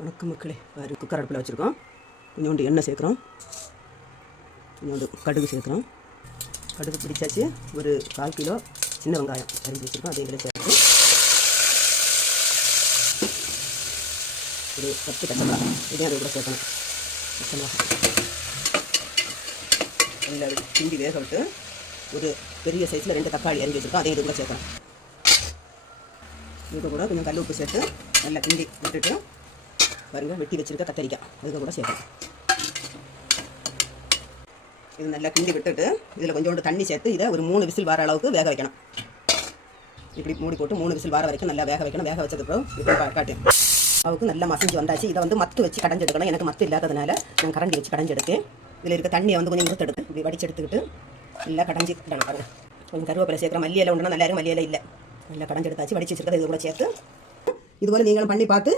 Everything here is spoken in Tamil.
வணக்கம் மக்களே. பாரு, குக்கர் அடுப்பில் வச்சுருக்கோம். கொஞ்சோண்டு எண்ணெய் சேர்க்குறோம், கொஞ்சோண்டு கடுகு சேர்க்குறோம். கடுகு பிடிச்சாச்சு. ஒரு 1/4 கிலோ சின்ன வெங்காயம் அரிஞ்சு வச்சுருக்கோம், அதை இதில் சேர்த்து ஒரு 10 பச்சை மிளகாய் இதையும் அதை கூட சேர்க்கணும். பச்சை மிளகாய் அதில் கிண்டி வேக விட்டு ஒரு பெரிய சைஸில் 2 தக்காளி அரிஞ்சு வச்சுருக்கோம், அதையும் இது கூட சேர்க்கணும். இதுக்கு கூட கொஞ்சம் கல் உப்பு சேர்த்து நல்லா கிண்டி விட்டுட்டு பாருங்க, வெட்டி வச்சுருக்க கத்தரிக்காய் அதுக்கு கூட சேர்க்கணும். இது நல்லா கிண்டி விட்டுட்டு இதில் கொஞ்சோண்டு தண்ணி சேர்த்து இதை ஒரு 3 விசில் வர அளவுக்கு வேக வைக்கணும். இப்படி மூடி போட்டு 3 விசில் வர வரைக்கும் நல்லா வேக வைக்கணும். வேக வச்சதுக்கப்புறம் இப்போ காட்டு அவருக்கு நல்லா மசிஞ்சு வந்தாச்சு. இதை வந்து மத்து வச்சு கடைஞ்செடுக்கணும். எனக்கு மத்து இல்லாததுனால நான் கரண்டி வச்சு கடைஞ்செடுத்தேன். இதில் இருக்க தண்ணியை வந்து கொஞ்சம் எடுத்து இப்படி வடிச்சு எடுத்துக்கிட்டு நல்லா கடைஞ்சி பாருங்க. கொஞ்சம் கருவேப்பிலை சேர்க்குற, மல்லியலை உண்டுனா நல்லா இருக்கும், மல்லியலை இல்லை. நல்லா கடைஞ்செடுத்தாச்சு. வடிச்சு வச்சுருக்கிறது இது கூட சேர்த்து இதுபோல் நீங்களும் பண்ணி பார்த்து